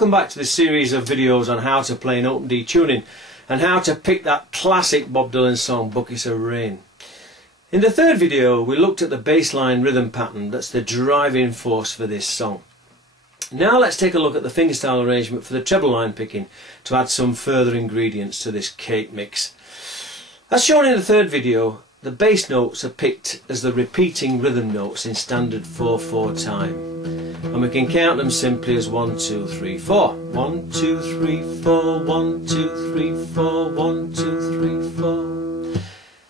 welcome back to this series of videos on how to play an open D tuning and how to pick that classic Bob Dylan song Buckets of Rain. In the third video we looked at the bass line rhythm pattern that's the driving force for this song. Now let's take a look at the fingerstyle arrangement for the treble line picking to add some further ingredients to this cake mix. As shown in the third video, the bass notes are picked as the repeating rhythm notes in standard 4/4 time. And we can count them simply as 1, 2, 3, 4. 1, 2, 3, 4, 1, 2, 3, 4, 1, 2, 3, 4.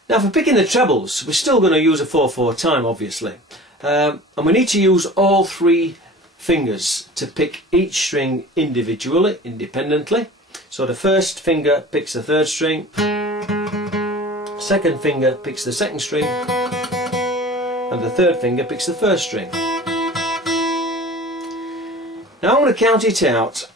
Now for picking the trebles, we're still going to use a 4/4 time obviously. And we need to use all three fingers to pick each string individually, independently. So the first finger picks the third string, second finger picks the second string, and the third finger picks the first string. Now I'm going to count it out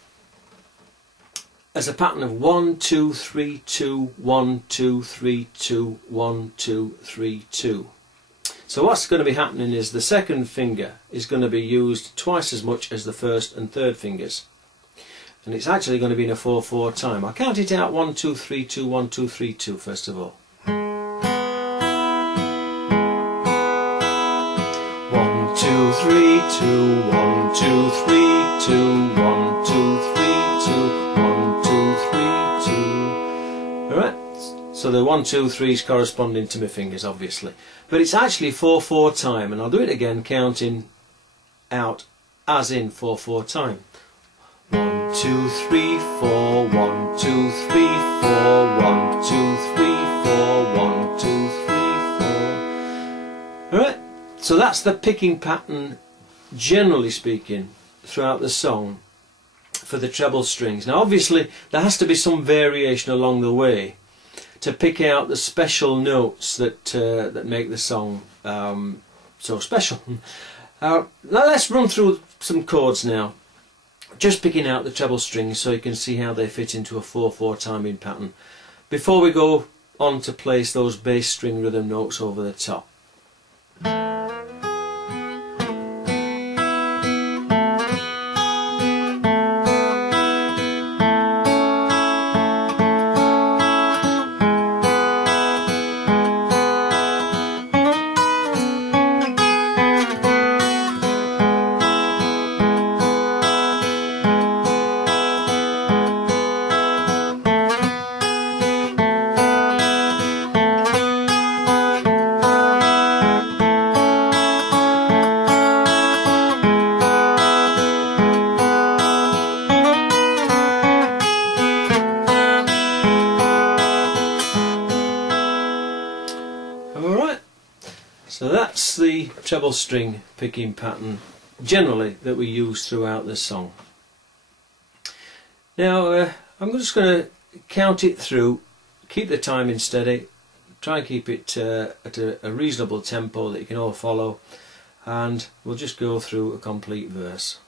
as a pattern of 1, 2, 3, 2, 1, 2, 3, 2, 1, 2, 3, 2. So what's going to be happening is the second finger is going to be used twice as much as the first and third fingers. And it's actually going to be in a 4/4 time. I'll count it out 1, 2, 3, 2, 1, 2, 3, 2 first of all. 1, 2, 3, 2, 1, 2, 3, 2, 1, 2, 3, 2, 1, 2, 3, 2. Alright, so the 1, 2, 3 is corresponding to my fingers obviously. But it's actually 4/4 time, and I'll do it again counting out as in 4/4 time. 1, 2, 3, 4, 1, 2, 3, 4, 1, 2, 3, 4, 1, 2, 3, 4. Alright, so that's the picking pattern, generally speaking, throughout the song for the treble strings. Now obviously there has to be some variation along the way to pick out the special notes that that make the song so special. Now let's run through some chords now, just picking out the treble strings so you can see how they fit into a 4/4 timing pattern before we go on to place those bass string rhythm notes over the top. So that's the treble string picking pattern generally that we use throughout the song. Now I'm just going to count it through, keep the timing steady, try and keep it at a reasonable tempo that you can all follow, and we'll just go through a complete verse.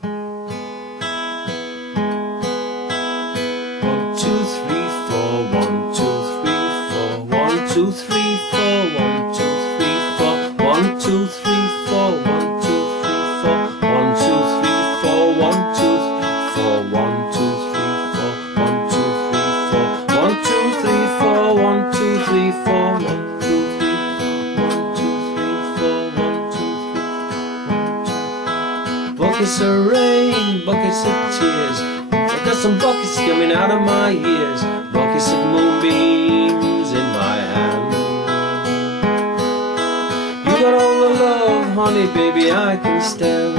1, 2, 3, 4, 1, 2, 3, 4, 1, 2, 3, 4, 1, 2, 1, 2, 3, 4, 1, 2, 3, 4, 1, 2, 3, 4, 1, 2, 3, 4, 1, 2, 3, 4, 1, 2, 3, 4, 1, 2, 3, 4, 1, 2, 3, 4, 1, 2, 3, 4, 1, 2, 3, 4, 1, 2, 3. Buckets of rain, buckets of tears, I've got some buckets coming out of my ears, buckets of moonbeams in my hand. You got all the love, honey, baby, I can stand.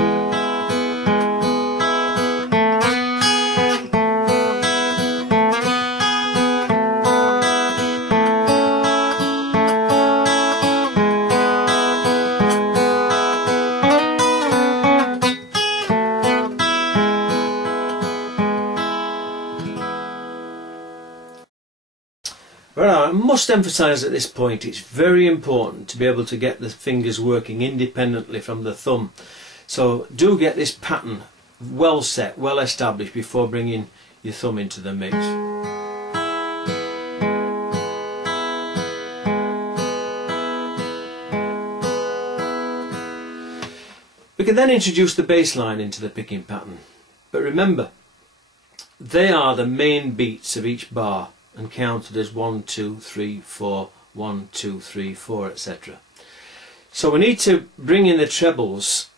Right, I must emphasise at this point it's very important to be able to get the fingers working independently from the thumb. So do get this pattern well set, well established before bringing your thumb into the mix. We can then introduce the bass line into the picking pattern. But remember, they are the main beats of each bar and counted as 1, 2, 3, 4, 1, 2, 3, 4, etc. So we need to bring in the trebles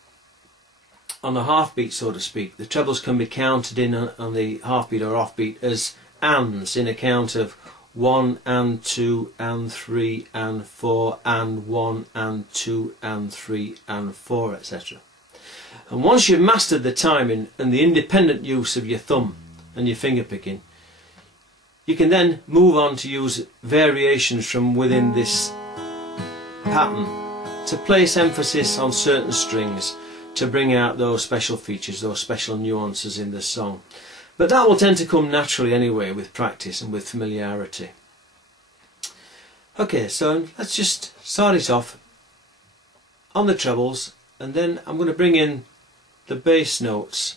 on the half beat, so to speak. The trebles can be counted in on the half beat or off beat as ands in a count of 1 and 2 and 3 and 4 and 1 and 2 and 3 and 4, etc. And once you've mastered the timing and the independent use of your thumb and your finger picking, you can then move on to use variations from within this pattern to place emphasis on certain strings to bring out those special features, those special nuances in the song. But that will tend to come naturally anyway with practice and with familiarity. Okay, so let's just start it off on the trebles, and then I'm going to bring in the bass notes.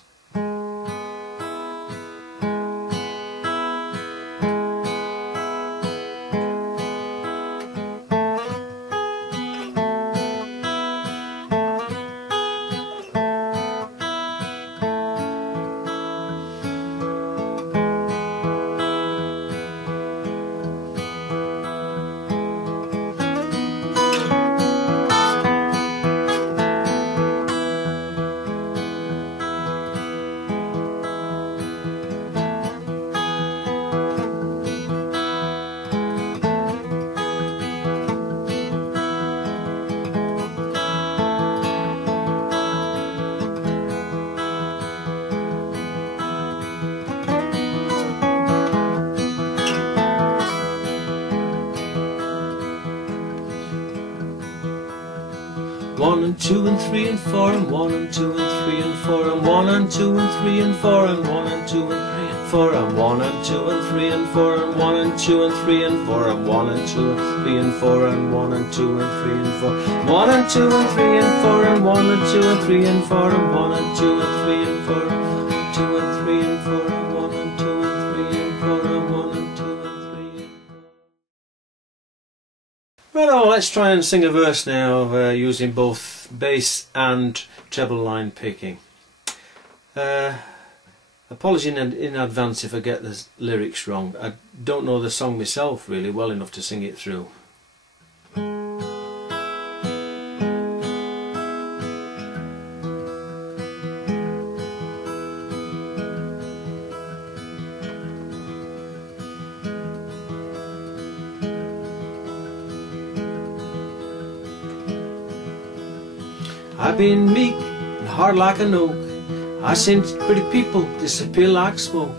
One and 2 and 3 and 4 and 1 and 2 and 3 and 4 and 1 and 2 and 3 and 4 and 1 and 2 and 3 and 4 and 1 and 2 and 3 and 4 and 1 and 2 and 3 and 4 and 1 and 2 and 3 and 4 and 1 and 2 and 3 and 4 1 and 2 and 3 and 4 and 1 and 2 and 3 and 4 and 1 and 2 and 3 and 4 and 2 and 3 and 4 and 1 and 2 and 3 and 4 and 1 and 2 and 3 and 4. Right, let's try and sing a verse now using both bass and treble line picking. Apology in advance if I get the lyrics wrong. I don't know the song myself really well enough to sing it through. I've been meek and hard like an oak. I seen pretty people disappear like smoke.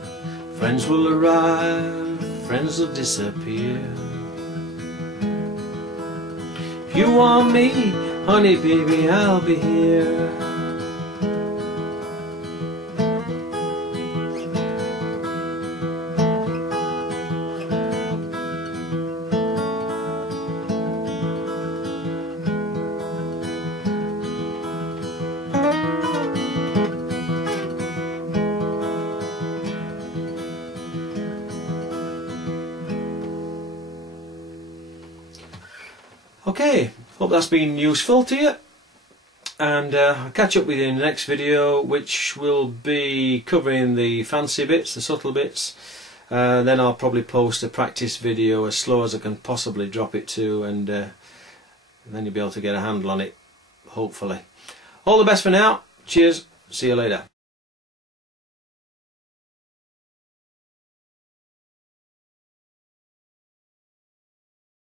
Friends will arrive, friends will disappear. If you want me, honey baby, I'll be here. Okay, hope that's been useful to you, and I'll catch up with you in the next video, which will be covering the fancy bits, the subtle bits. Then I'll probably post a practice video as slow as I can possibly drop it to, and then you'll be able to get a handle on it, hopefully. All the best for now, cheers, see you later.